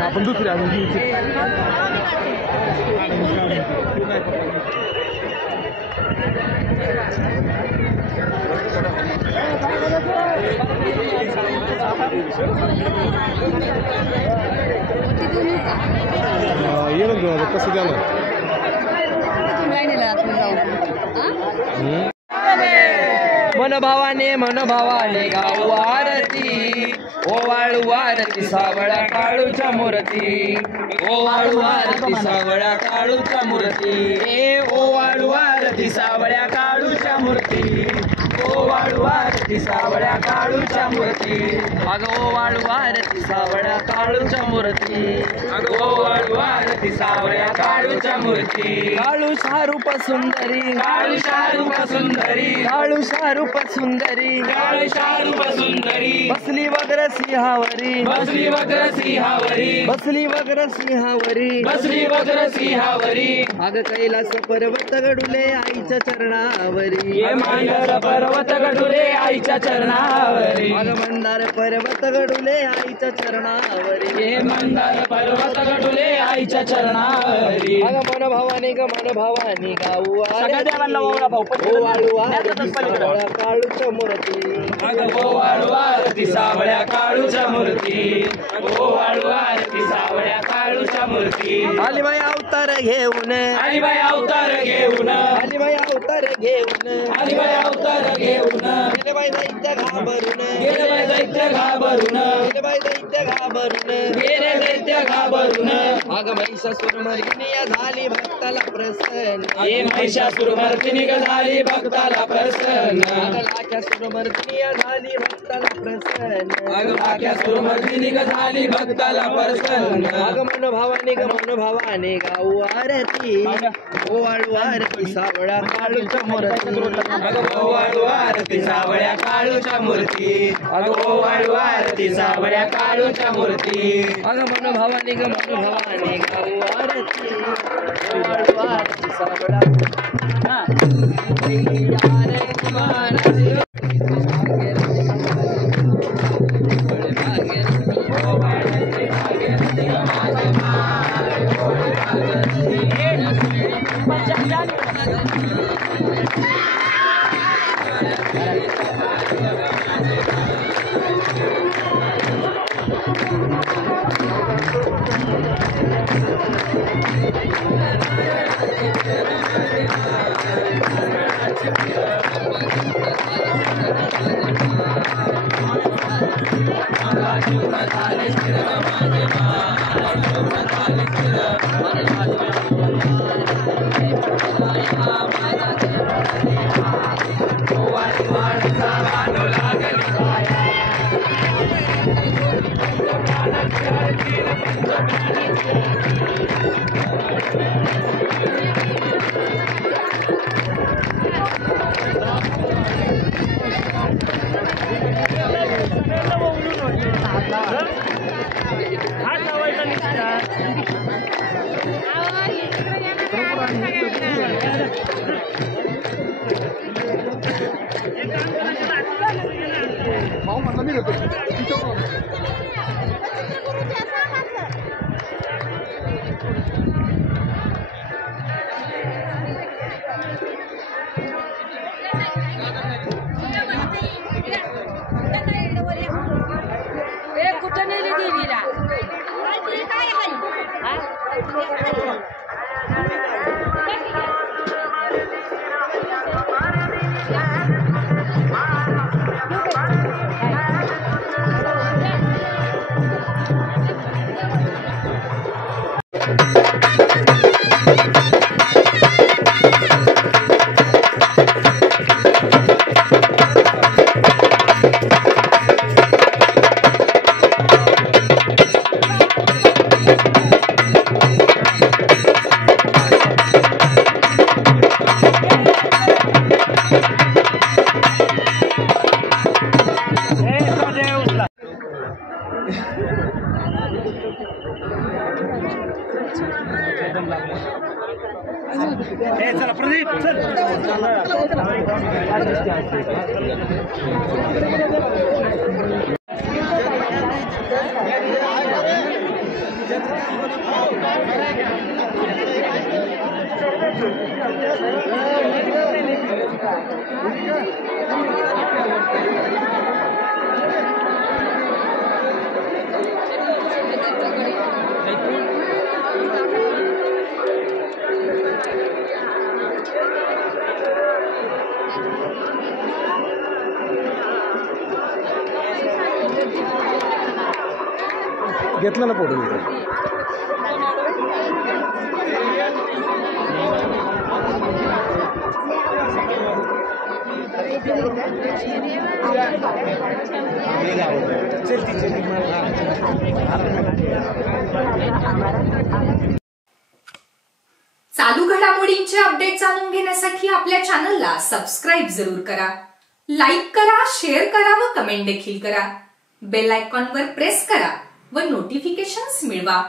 आपण दुसऱ्या येणं कसं द्यायला मनभावाने गाऊ आरती ओवाळू आरती सावळ्या काळूच्या मूर्ती ओवाळू आरती सावळ्या काळूच्या मूर्ती ओवाळू आरती सावळ्या काळूच्या मूर्ती ओवाळू आरती सावळ्या काळूच्या मूर्ती अगं ओवाळू आरती सावळ्या काळूच्या मूर्ती अगं ओवाळू आरती सावळ्या काळूच्या मूर्ती काळू शारूप सुंदरी काळू शारूप सुंदरी काळू शारूप सुंदरी काळू शारूप सुंदरी बसली वग्र सिंहावरी बसली वग्र सिंहावरी बसली वग्र सिंहावरी बसली वग्र सिंहावरी अगं कैलास पर्वत गडुले आईच्या चरणावरी मांडर पर्वत गडुले आईच्या चरणावरी अगं मंदार पर्वत गडुले आईच्या चरणावरी मंदार पर्वत गडुले आईच्या चरणावरी अगं मन भावानी गाऊ काळूच्या मूर्ती अगं ओवाळू आरती सावळ्या काळूच्या मूर्ती ओवाळू आरती सावळ्या काळूच्या मूर्ती अलीबाई अवतार घेऊन अलीबाई अवतार घेऊन अलीबाई अवतार घेऊन अलीबाई अवतार घेऊन गेले बाई दैत्य घाबरून गेले बाई दैत्य घाबरून गेले बाई दैत्य घाबरून गेले दैत्य घाबरून अगं महिषासुरमर्दिनी झाली भक्ताला प्रसन्न हे महिषासुरमर्दिनी झाली भक्ताला प्रसन्न अगं लाख्यासुरमर्दिनी झाली भक्ताला प्रसन्न अगं लाख्यासुरमर्दिनी झाली भक्ताला प्रसन्न अगं मन भावाने गाऊ आरती ओवाळू आरती सावळ्या काळूच्या मूर्ती अगं ओवाळू आरती सावळ्या काळूच्या मूर्ती अगं ओवाळू आरती सावळ्या काळूच्या मूर्ती अगं मन भावाने गाऊ आरती ओवाळू आरती सावळ्या चला प्रदीप चल. घेतला ना फोटो चालू घडामोडींचे अपडेट जाणून घेण्यासाठी आपल्या चॅनलला सबस्क्राईब जरूर करा. लाईक करा, शेअर करा व कमेंट देखील करा. बेल आयकॉनवर प्रेस करा व नोटिफिकेशन्स मिळवा.